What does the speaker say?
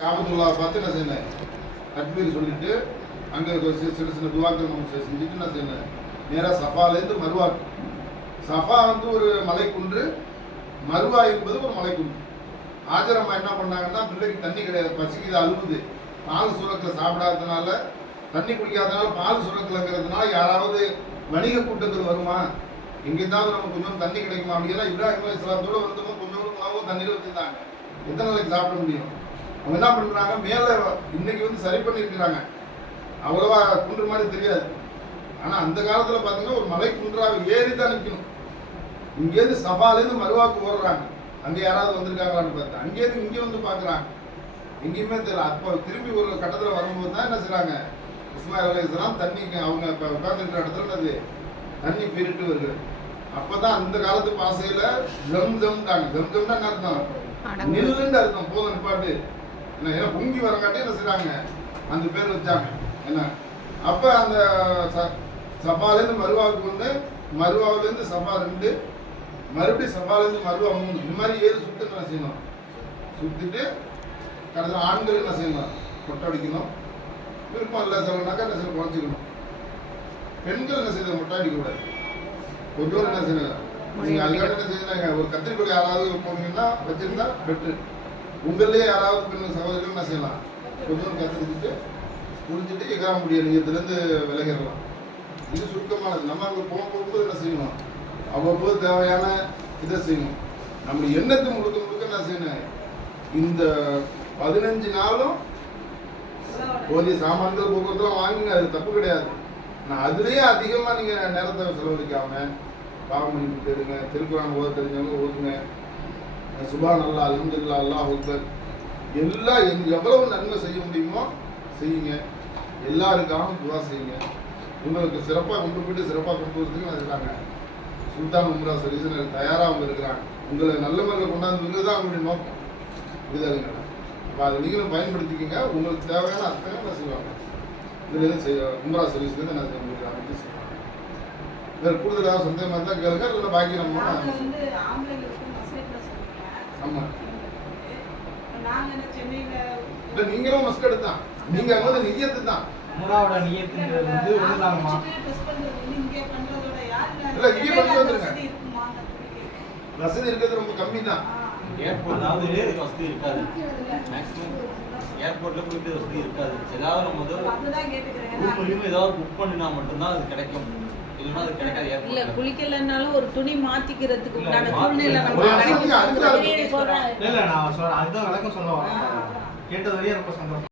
காபத்துல்லா பார்த்து என்ன செய்யணும், தக்பீர் சொல்லிட்டு அங்கே சில சின்ன துவாக்கள் நம்ம செஞ்சுட்டு என்ன செய்யணும், நேராக சஃபாலேருந்து மருவா. சஃபா வந்து ஒரு மலைக்குன்று, மருவா என்பது ஒரு மலைக்குன்று. ஆஜரம்மா என்ன பண்ணாங்கன்னா, பிள்ளைக்கு தண்ணி கிடையாது, பசிக்குது, அழுகுது, பால் சுரக்கில் சாப்பிடாததுனால, தண்ணி குடிக்காதனால, பால் சுரக்கலைங்கிறதுனால யாராவது வணிக கூட்டத்தில் வருமா, எங்கேயாவது நம்ம கொஞ்சம் தண்ணி கிடைக்குமா அப்படின்னா, இப்ராஹிம் அலைஹிஸ்ஸலாத்தோடு வந்தவங்க கொஞ்சம் உணவும் தண்ணீர் வச்சுருந்தாங்க. எத்தனை நாளைக்கு சாப்பிட முடியும்? அவங்க என்ன பண்ணுறாங்க, மேலே இன்னைக்கு வந்து சரி பண்ணியிருக்கிறாங்க, அவ்வளோவா குன்று மாதிரி தெரியாது. ஆனால் அந்த காலத்தில் பார்த்தீங்கன்னா ஒரு மலை குன்றாக ஏறி தான் நிற்கணும். இங்கேருந்து சஃபாலேருந்து மருவாக்கு ஓடுறாங்க, அங்கே யாராவது வந்திருக்காங்களான்னு பார்த்தா அங்கேருந்து இங்கே வந்து பார்க்குறாங்க, எங்கேயுமே தெரியல. அப்போ திரும்பி ஒரு கட்டத்தில் வரும்போது தான் என்ன செய்கிறாங்க, இஸ்மாயில் அலைஹிஸ்ஸலாம் தண்ணிக்கு அவங்க இப்போ உட்காந்துருக்கிற இடத்துல அது தண்ணி பீரிட்டு வருகிறது. அப்போ தான் அந்த காலத்து பாசையில் ஜம் ஜம்டாங்க. ஜம் ஜம்னா என்ன அர்த்தம், நெல்லுன்னு அர்த்தம், போதும் நிப்பாட்டு என்ன, ஏன்னா பொங்கி வரங்காட்டி என்ன செய்கிறாங்க அந்த பேர் வச்சாங்க என்ன. அப்போ அந்த சஃபாலேருந்து மருவாவுக்கு வந்து, மருவாவிலேருந்து சஃபா 2, மறுபடியும் சஃபாலேருந்து மருவா 3, இந்த மாதிரி 7 சுற்று என்ன செய்யணும். சுற்றிட்டு கடைசியில் ஆண்கள் என்ன செய்யணும், மொட்டை அடிக்கணும். விருப்பம் இல்லை சொல்லனாக்கா என்ன செய்யணும், குறைச்சிக்கணும். பெண்கள் என்ன செய்யணும், மொட்டை அடிக்கக்கூடாது. கொஞ்சோடு என்ன செய்யணும், நீங்கள் அதுக்காக என்ன செய்யணுங்க, ஒரு கத்திரிக்கொடி யாராவது போனீங்கன்னா வச்சுருந்தா பெட்ரு. உங்களே யாராவது பெண் சகோதரிகள் என்ன செய்யலாம், கொஞ்சம் கற்றுக்கிட்டு முடிச்சுட்டு எகரா முடிய நீங்கத்துலேருந்து விலகிடலாம். இது சுருக்கமானது. நம்ம அங்கே போகும்போது என்ன செய்யணும், அவ்வப்போது தேவையான இதை செய்யணும். நம்ம எண்ணத்தை முழுக்க முழுக்க என்ன செய்யணும், இந்த 15 நாளும் போதிய சாமான்கள் போக்குவரத்துலாம் வாங்குங்க, அது தப்பு கிடையாது. நான் அதுலேயே அதிகமாக நீங்கள் நேரத்தை செலவழிக்காம பாவமணிப்பு தேடுங்க, திருக்குறான் ஓத தெரிஞ்சவங்க ஓதுங்க, சுபான் அல்லாஹ், அல்ஹம்துலில்லாஹ், அல்லாஹ் அக்பர், எல்லாம் எவ்வளவு நன்மை செய்ய முடியுமோ செய்யுங்க. எல்லாருக்காகவும் துவா செய்யுங்க. உங்களுக்கு சிறப்பாக கொண்டு போயிட்டு சிறப்பாக கொண்டு வரதுக்கு நான் இருக்கிறாங்க. சுல்தான் உம்ரா சர்வீஸ் தயாராக அவங்க இருக்கிறாங்க. உங்களை நல்ல முறையில் கொண்டாந்து தான் அவங்களுடைய நோக்கம். விடுதலைங்க. அப்போ அதை நீங்களும் பயன்படுத்திக்கோங்க. உங்களுக்கு தேவையான அத்தனை என்ன செய்வாங்க, இதுலேருந்து உம்ரா சர்வீஸ்லேருந்து என்ன செய்ய முடியாது செய்வாங்க. வேறு கூடுதலாக சந்தேகமாக இருந்தால் கேளுங்க, இல்லை பாக்கி நம்ம ஆமாம். இல்லை நீங்களும் மஸ்ட் எடுத்தான், நீங்கள் அங்கே வந்து நியத்து தான். முராவோட நியத்துங்கிறது வந்து ஒண்ணுதாங்கம்மா. இல்லை இங்கே பண்ணி வந்துருங்க. வசதி இருக்கிறது ரொம்ப கம்மி தான். ஏர்போர்ட்ல வசதி இருக்காது, மேக்ஸிமம் ஏர்போர்ட்ல குளிக்கிற வசதி இருக்காது. ஏதாவது நம்ம ரூம் ஏதாவது புக் பண்ணினா மட்டும்தான் அது கிடைக்கும், இல்லைன்னா அது கிடைக்காது. இல்ல குளிக்கலன்னாலும் ஒரு துணி மாத்திக்கிறதுக்கு உண்டான சூழ்நிலை நம்ம இல்ல நான் சொல்றேன், அதுதான் விளக்கம் சொல்ல வரேன். கேட்டது வரையும் ரொம்ப சந்தோஷம்.